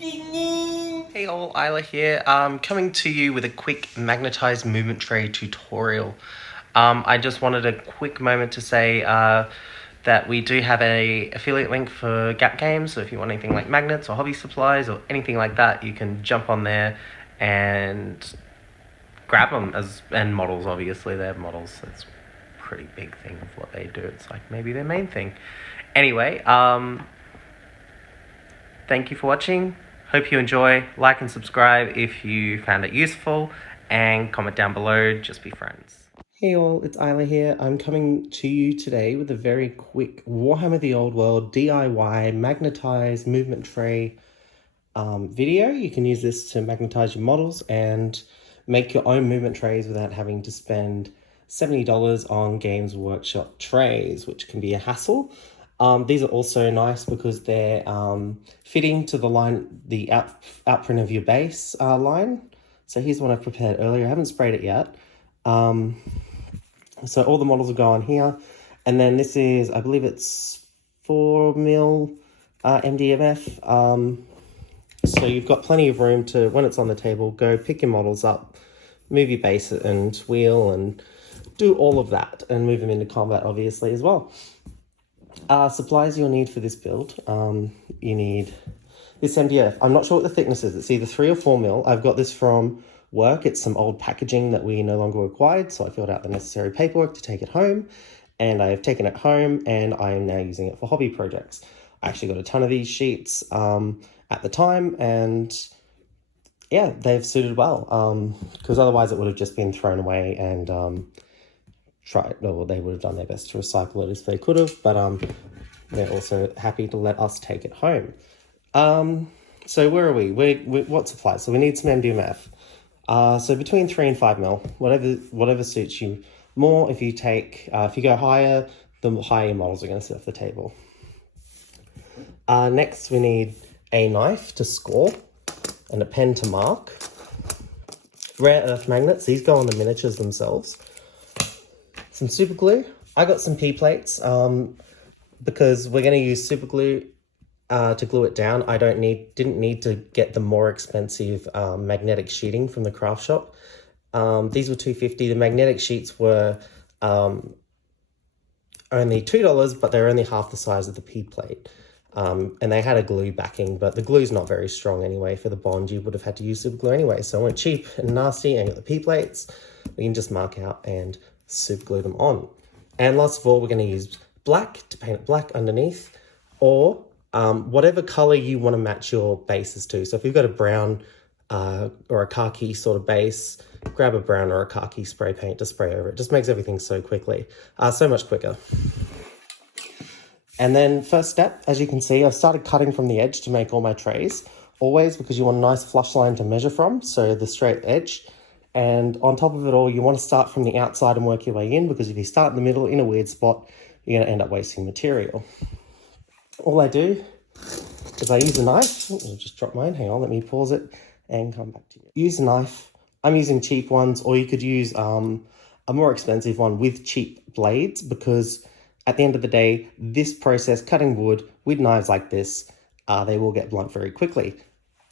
Hey all, Isla here, coming to you with a quick magnetized movement tray tutorial. I just wanted a quick moment to say that we do have a affiliate link for Gap Games, so if you want anything like magnets or hobby supplies or anything like that, you can jump on there and grab them, and models, obviously. They have models. It's a pretty big thing of what they do. It's like maybe their main thing. Anyway, thank you for watching. Hope you enjoy. Like and subscribe if you found it useful, and comment down below. Just be friends. Hey all, it's Isla here. I'm coming to you today with a very quick Warhammer the Old World DIY magnetized movement tray video. You can use this to magnetize your models and make your own movement trays without having to spend $70 on Games Workshop trays, which can be a hassle. These are also nice because they're fitting to the line, the outprint of your base line. So here's one I prepared earlier. I haven't sprayed it yet. So all the models will go on here. And then this is, I believe it's 4mm MDMF. So you've got plenty of room to, when it's on the table, go pick your models up, move your base and wheel and do all of that, and move them into combat obviously as well. Supplies you'll need for this build, you need this MDF. I'm not sure what the thickness is. It's either 3 or 4mm. I've got this from work. It's some old packaging that we no longer required, so I filled out the necessary paperwork to take it home, and I have taken it home and I am now using it for hobby projects. I actually got a ton of these sheets at the time, and yeah, they've suited well, because otherwise it would have just been thrown away, and they would have done their best to recycle it if they could have, but they're also happy to let us take it home. So where are we? What supplies? So we need some MDMF. So between 3 and 5mm, whatever suits you more. If you go higher, the higher your models are going to sit off the table. Next, we need a knife to score and a pen to mark. Rare earth magnets. These go on the miniatures themselves. Some super glue. I got some P-plates because we're going to use super glue to glue it down. I didn't need to get the more expensive magnetic sheeting from the craft shop. These were $2.50. The magnetic sheets were only $2, but they're only half the size of the P-plate. And they had a glue backing, but the glue's not very strong anyway. For the bond, you would have had to use super glue anyway. So I went cheap and nasty and got the P-plates. We can just mark out and super glue them on. And last of all, we're going to use black to paint it black underneath, or whatever color you want to match your bases to. So if you've got a brown or a khaki sort of base, grab a brown or a khaki spray paint to spray over it. Just makes everything so quickly, so much quicker. And then first step, as you can see, I've started cutting from the edge to make all my trays, always because you want a nice flush line to measure from, so the straight edge. And on top of it all, you want to start from the outside and work your way in, because if you start in the middle in a weird spot, you're going to end up wasting material. All I do is I use a knife. I'll just drop mine. Hang on, let me pause it and come back to you. Use a knife. I'm using cheap ones, or you could use a more expensive one with cheap blades, because at the end of the day, this process, cutting wood with knives like this, they will get blunt very quickly.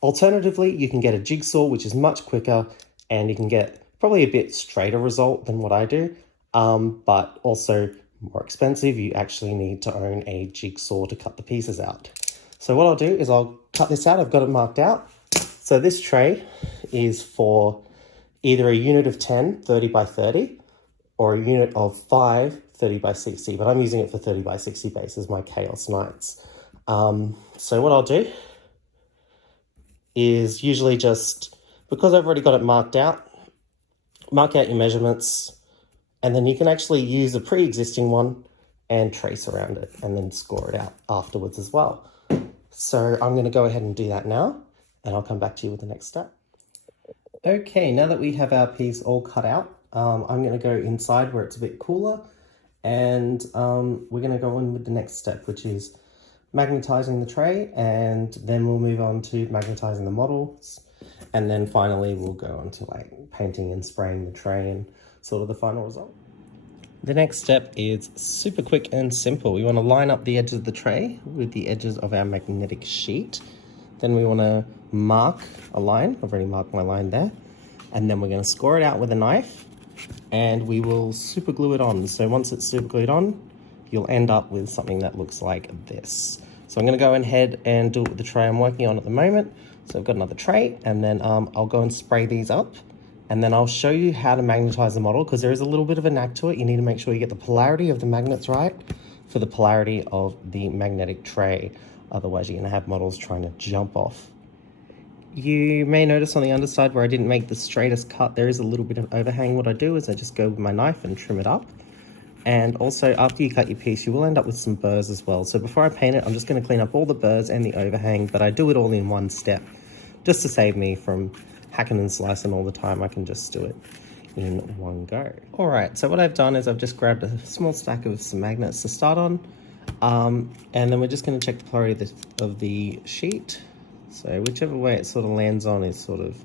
Alternatively, you can get a jigsaw, which is much quicker, and you can get probably a bit straighter result than what I do, but also more expensive. You actually need to own a jigsaw to cut the pieces out. So what I'll do is I'll cut this out. I've got it marked out. So this tray is for either a unit of 10, 30 by 30, or a unit of 5, 30 by 60, but I'm using it for 30 by 60 bases, my Chaos Knights. So what I'll do is usually just, because I've already got it marked out, mark out your measurements, and then you can actually use a pre-existing one and trace around it and then score it out afterwards as well. So I'm going to go ahead and do that now, and I'll come back to you with the next step. Okay, now that we have our piece all cut out, I'm going to go inside where it's a bit cooler, and we're going to go on with the next step, which is magnetizing the tray, and then we'll move on to magnetizing the models, and then finally we'll go on to like painting and spraying the tray and sort of the final result. The next step is super quick and simple. We want to line up the edges of the tray with the edges of our magnetic sheet. Then we want to mark a line. I've already marked my line there. And then we're going to score it out with a knife and we will super glue it on. So once it's super glued on, you'll end up with something that looks like this. So I'm going to go ahead and do it with the tray I'm working on at the moment. So I've got another tray, and then I'll go and spray these up, and then I'll show you how to magnetize the model, because there is a little bit of a knack to it. You need to make sure you get the polarity of the magnets right for the polarity of the magnetic tray. Otherwise you're going to have models trying to jump off. You may notice on the underside where I didn't make the straightest cut, there is a little bit of overhang. What I do is I just go with my knife and trim it up. And also, after you cut your piece, you will end up with some burrs as well. So before I paint it, I'm just going to clean up all the burrs and the overhang, but I do it all in one step, just to save me from hacking and slicing all the time. I can just do it in one go. All right, so what I've done is I've just grabbed a small stack of some magnets to start on, and then we're just going to check the polarity of the sheet. So whichever way it sort of lands on is sort of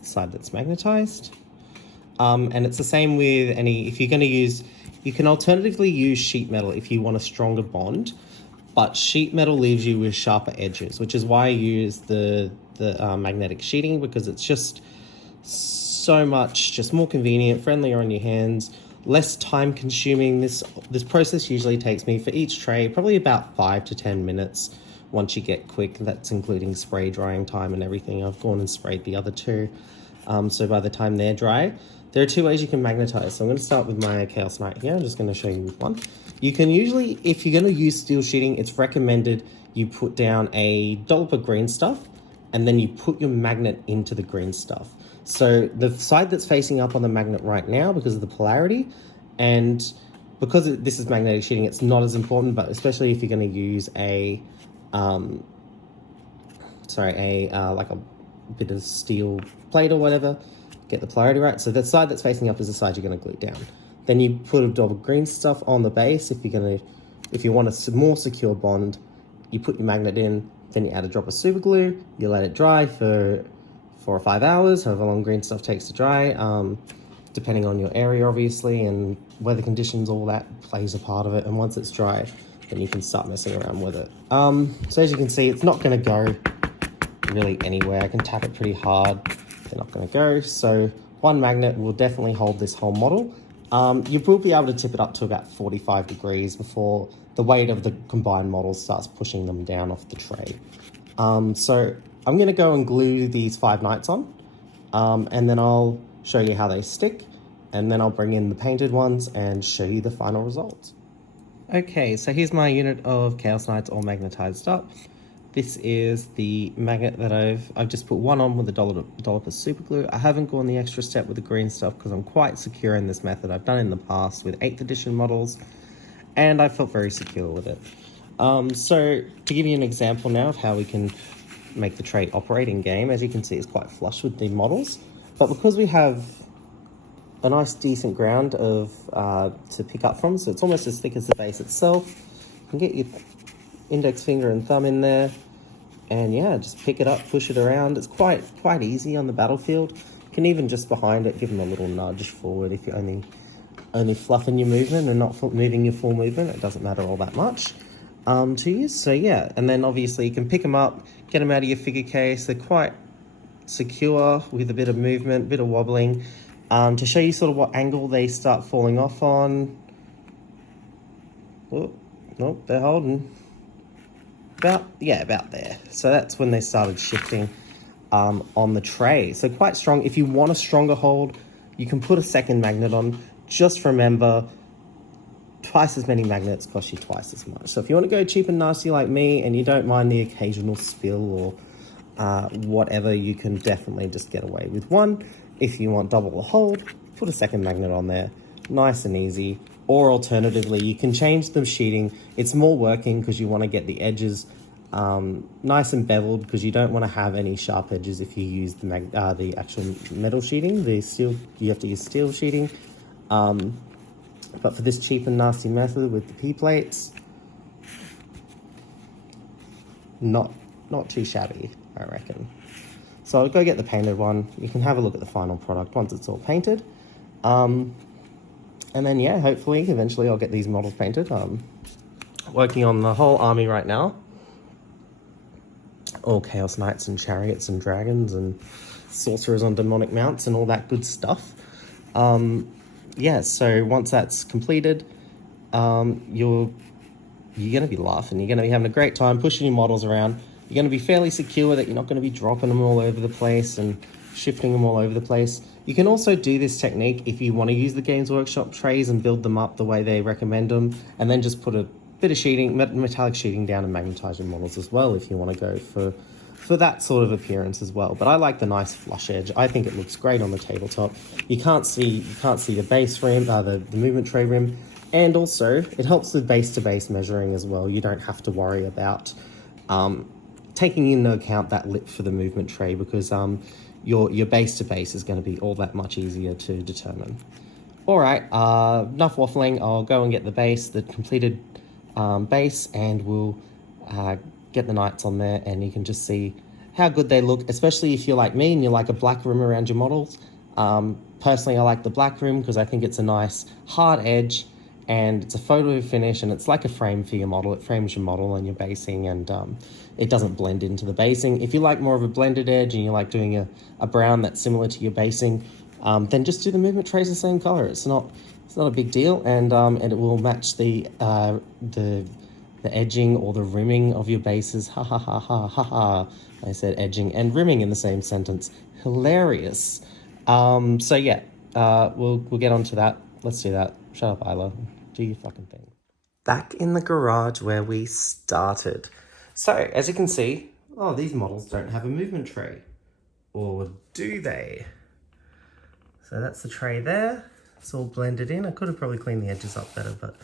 the side that's magnetized. And it's the same with if you're going to use, you can alternatively use sheet metal if you want a stronger bond, but sheet metal leaves you with sharper edges, which is why I use the magnetic sheeting, because it's just so much just more convenient, friendlier on your hands, less time consuming. This process usually takes me, for each tray, probably about 5 to 10 minutes once you get quick. That's including spray drying time and everything. I've gone and sprayed the other two, so by the time they're dry. There are two ways you can magnetize. So I'm going to start with my Chaos Knight here. I'm just going to show you with one. You can usually, if you're going to use steel sheeting, it's recommended you put down a dollop of green stuff, and then you put your magnet into the green stuff. So the side that's facing up on the magnet right now, because of the polarity, and because this is magnetic sheeting, it's not as important, but especially if you're going to use like a bit of steel plate or whatever, get the polarity right. So the side that's facing up is the side you're going to glue down. Then you put a dot of green stuff on the base. If you want a more secure bond, you put your magnet in, then you add a drop of super glue, you let it dry for 4 or 5 hours, however long green stuff takes to dry, depending on your area obviously, and weather conditions, all that plays a part of it. And once it's dry, then you can start messing around with it. So as you can see, it's not going to go really anywhere. I can tap it pretty hard. They're not going to go. So one magnet will definitely hold this whole model. You will be able to tip it up to about 45 degrees before the weight of the combined model starts pushing them down off the tray. So I'm going to go and glue these 5 knights on, and then I'll show you how they stick, and then I'll bring in the painted ones and show you the final results. Okay, so here's my unit of Chaos Knights all magnetized up. This is the magnet that I've just put one on with a dollop of super glue. I haven't gone the extra step with the green stuff because I'm quite secure in this method. I've done it in the past with 8th edition models, and I felt very secure with it. So to give you an example now of how we can make the tray operate in game, as you can see, it's quite flush with the models. But because we have a nice decent ground to pick up from, so it's almost as thick as the base itself, you can get your index finger and thumb in there, and yeah, just pick it up, push it around. It's quite easy on the battlefield. You can even just behind it give them a little nudge forward if you're only fluffing your movement and not moving your full movement. It doesn't matter all that much to you. So yeah, and then obviously you can pick them up, get them out of your figure case. They're quite secure with a bit of movement, a bit of wobbling, to show you sort of what angle they start falling off on. Oh, nope, they're holding. About there. So that's when they started shifting on the tray. So quite strong. If you want a stronger hold, you can put a second magnet on. Just remember, twice as many magnets cost you twice as much. So if you want to go cheap and nasty like me and you don't mind the occasional spill or whatever, you can definitely just get away with one. If you want double the hold, put a second magnet on there. Nice and easy. Or alternatively, you can change the sheeting. It's more working because you want to get the edges nice and beveled, because you don't want to have any sharp edges if you use the actual metal sheeting. The steel, you have to use steel sheeting. But for this cheap and nasty method with the P-plates, not too shabby, I reckon. So I'll go get the painted one. You can have a look at the final product once it's all painted. And then, yeah, hopefully, eventually I'll get these models painted. Working on the whole army right now. all Chaos Knights and Chariots and Dragons and Sorcerers on Demonic Mounts and all that good stuff. Yeah, so once that's completed, you're going to be laughing. You're going to be having a great time pushing your models around. You're going to be fairly secure that you're not going to be dropping them all over the place and shifting them all over the place. You can also do this technique if you want to use the Games Workshop trays and build them up the way they recommend them, and then just put a bit of sheeting, metallic sheeting down and magnetize your models as well if you want to go for that sort of appearance as well. But I like the nice flush edge. I think it looks great on the tabletop. You can't see the base rim, the movement tray rim, and also it helps with base-to-base measuring as well. You don't have to worry about taking into account that lip for the movement tray, because your base-to-base is going to be all that much easier to determine. All right, enough waffling. I'll go and get the completed base, and we'll get the knights on there, and you can just see how good they look, especially if you're like me and you like a black rim around your models. Personally, I like the black rim because I think it's a nice hard edge, and it's a photo finish, and it's like a frame for your model. It frames your model and your basing, and it doesn't blend into the basing. If you like more of a blended edge and you like doing a brown that's similar to your basing, then just do the movement trays the same color. It's not a big deal, and it will match the edging or the rimming of your bases. Ha ha ha ha ha ha. I said edging and rimming in the same sentence. Hilarious. So yeah, we'll get onto that. Let's do that. Shut up, Isla. Do your fucking thing. Back in the garage where we started. So, as you can see, these models don't have a movement tray. Or do they? So that's the tray there. It's all blended in. I could have probably cleaned the edges up better, but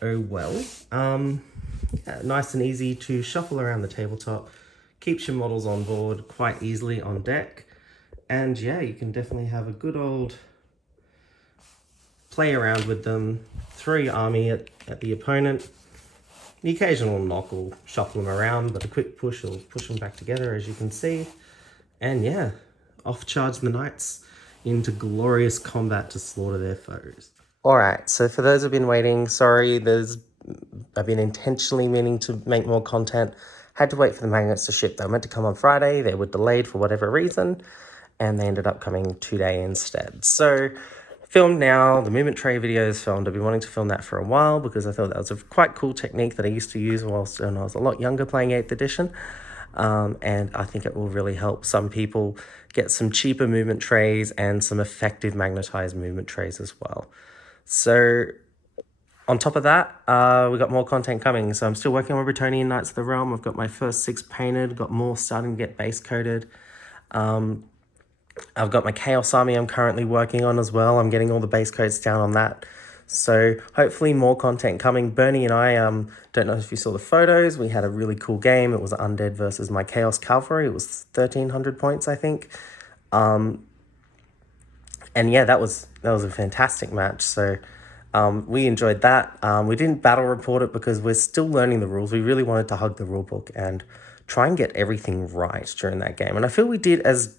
oh well. Yeah, nice and easy to shuffle around the tabletop. Keeps your models on board quite easily on deck. And yeah, you can definitely have a good old play around with them, throw your army at the opponent. The occasional knock will shuffle them around, but a quick push will push them back together, as you can see. And yeah, off charge the knights into glorious combat to slaughter their foes. Alright, so for those who've been waiting, sorry, I've been intentionally meaning to make more content. Had to wait for the magnets to ship. They were meant to come on Friday, they were delayed for whatever reason, and they ended up coming today instead. So, filmed now, the movement tray video is filmed. I've been wanting to film that for a while because I thought that was a quite cool technique that I used to use when I was a lot younger playing 8th edition. And I think it will really help some people get some cheaper movement trays and some effective magnetized movement trays as well. So on top of that, we got more content coming. So I'm still working on Bretonian Knights of the Realm. I've got my first 6 painted, got more starting to get base coated. I've got my Chaos Army I'm currently working on as well. I'm getting all the base coats down on that. So hopefully more content coming. Bernie and I, don't know if you saw the photos. We had a really cool game. It was Undead versus my Chaos Cavalry. It was 1,300 points, I think. And yeah, that was a fantastic match. So we enjoyed that. We didn't battle report it because we're still learning the rules. We really wanted to hug the rulebook and try and get everything right during that game. And I feel we did as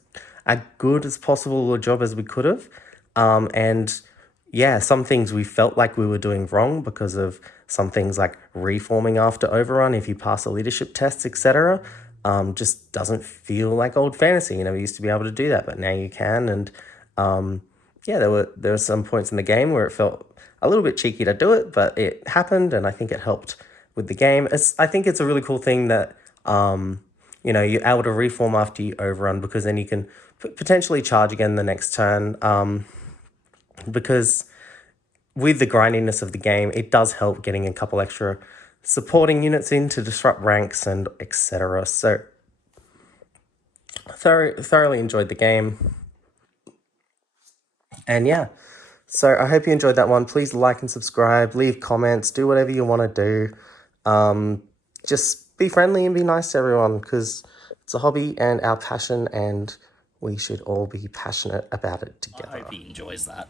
good as possible a job as we could have. And yeah, some things we felt like we were doing wrong because of some things like reforming after overrun if you pass the leadership tests, etc. Just doesn't feel like old fantasy. You know, we used to be able to do that, but now you can. And yeah, there were some points in the game where it felt a little bit cheeky to do it, but it happened, and I think it helped with the game. I think it's a really cool thing that you know, you're able to reform after you overrun, because then you can potentially charge again the next turn. Because with the grindiness of the game, it does help getting a couple extra supporting units in to disrupt ranks and etc. So thoroughly enjoyed the game. And yeah, so I hope you enjoyed that one. Please like and subscribe, leave comments, do whatever you want to do. Just be friendly and be nice to everyone, because it's a hobby and our passion, and we should all be passionate about it together. I hope he enjoys that.